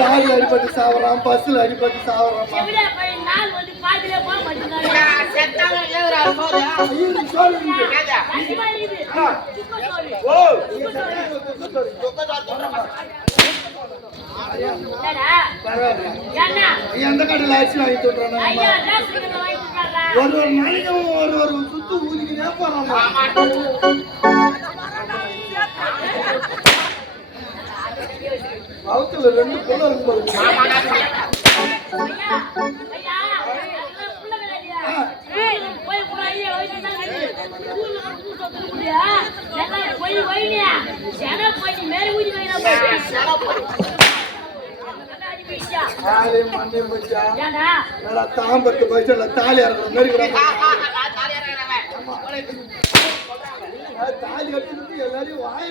Lorry அடிபட்டு சாவறான், பஸ்ல அடிபட்டு சாவறான். எந்த கடையில் அரிசி வாங்கி சொல்றாங்க? ஒரு நாளைக்கு ஒரு சுத்து ஊதிக்கிட்டே போறாங்க. அவத்துல 2 பொண்ணு இருக்கு. தாம்பத்து பைசா தாலி இறக்குற மாதிரி தாலி எடுத்துட்டு எல்லாரையும் வாய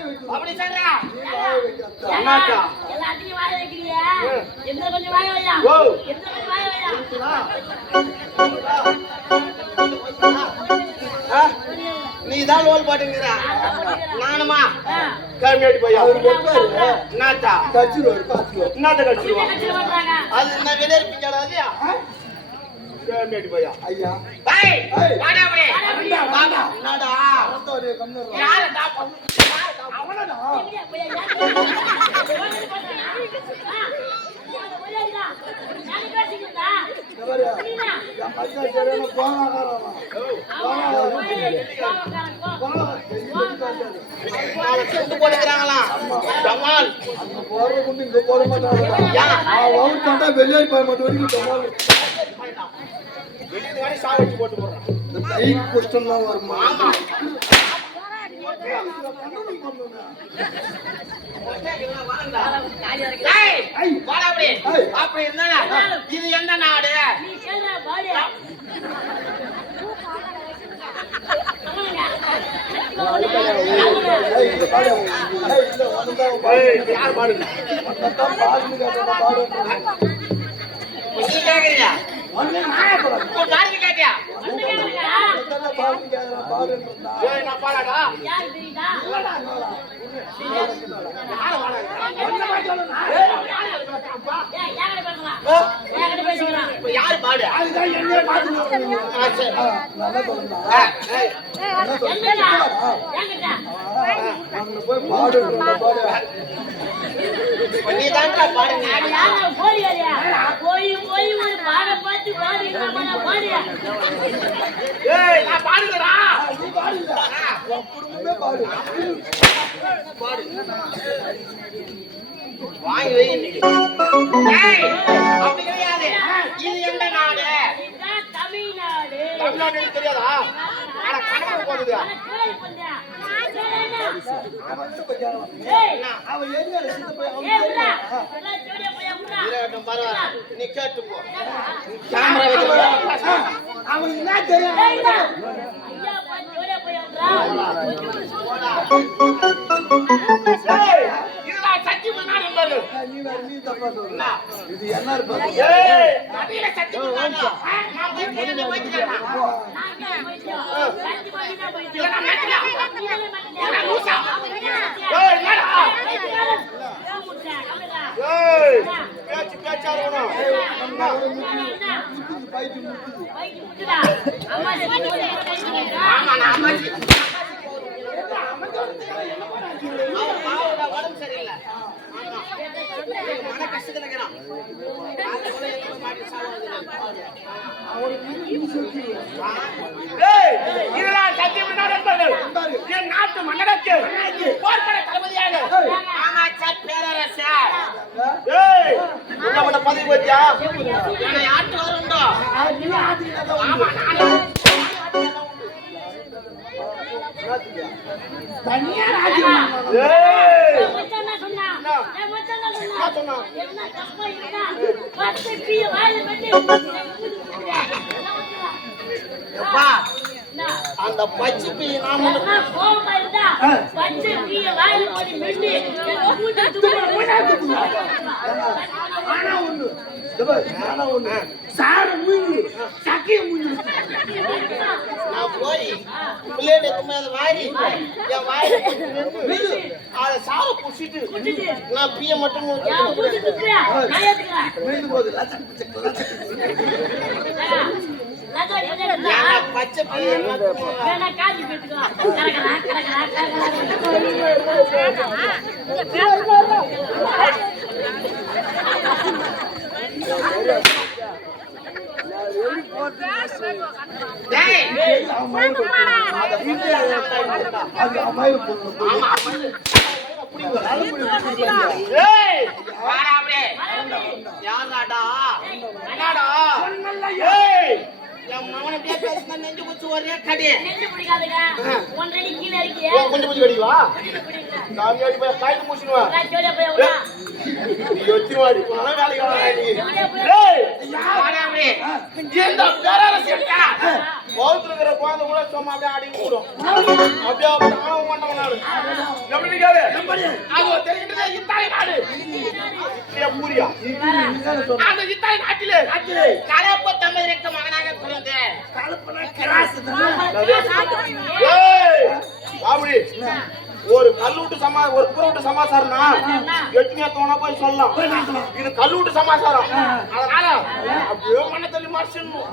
நீ தான் லோல் பாட்டுங்கிறா நானுமா கம்மியாடி பையா என்னத்தா கட்சிடுவாரு பாத்துக்கோ என்னத்த கட்சிடுவான் அது என்ன வெளியே இருப்பீங்களா இல்லையா கம்மியாடி பையா ஐயா வாடா அப்படியே வாடா என்னடா யாரடா அவனடா வெளியே போய் மட்டும் வரைக்கும் வருமா இது எந்த நாடு? கேக்குறியா? கேட்டியா? யாரு பாடு? வாங்கி வை. அப்படி கிடையாது. இது எந்த நாடு? தமிழ்நாடு. தமிழ்நாடு தெரியாதா? ஆனா கணக்கு போகுது. நீ கேட்டு போ. அவனுக்கு என்ன தெரியும்? இது என்ன உடம்பு சரியில்லை மன கஷ்டத்துல இருக்கிறான் இதெல்லாம் சத்தியம் என் நாட்டு மன்னருக்கு போர்ப்படை தளபதியாக அமைச்சர் பேரரசர் உள்ள பதவி போச்சா என்னை ஆட்டு வருண்டோ ஆமா நானே தனியா ராஜ்யம் அந்த பச்சை பீ இந்த பாரு, நானா ஒண்ணு. சாரை மூஞ்சி, சக்கையை மூஞ்சி. நான் போய் பிள்ளைய மேல வாரி என் வாயில அதை சாரை குடிச்சிட்டு நான் பிய மட்டும் மீண்டும் போது லட்சம் பிச்சை, பச்சை பிள்ளைய அது அம்மாயில போடணும். என் மகனை பேசினா நெஞ்சு குச்சி ஒரே கடி கொஞ்சம் கொஞ்சம் கொஞ்சம் கடிவா நான் அடி போய் காய்ச்சி மூச்சுடுவா எத்திருவாடி வேலைக்கு இந்த பேரரசு பௌத்திருக்கிற குழந்தை கூட சும்மா அப்படியே ஆடி கூடும் அப்படியே ஆணவம் பண்ணவனாரு எப்படி நிக்காது அது தெரிஞ்சுட்டு இத்தாலி நாடு பூரியா அந்த இத்தாலி நாட்டிலே கலப்ப தமிழ் இருக்க மகனாக பிறந்து அப்படி ஒரு கல்லூட்டு ஒரு புறவிட்டு சமாச்சாரம்னா எட்டுமையா போய் சொல்லலாம் இது கல்லூட்டு சமாச்சாரம் அதனால அப்படியே மன தள்ளி மாறிச்சிடணும்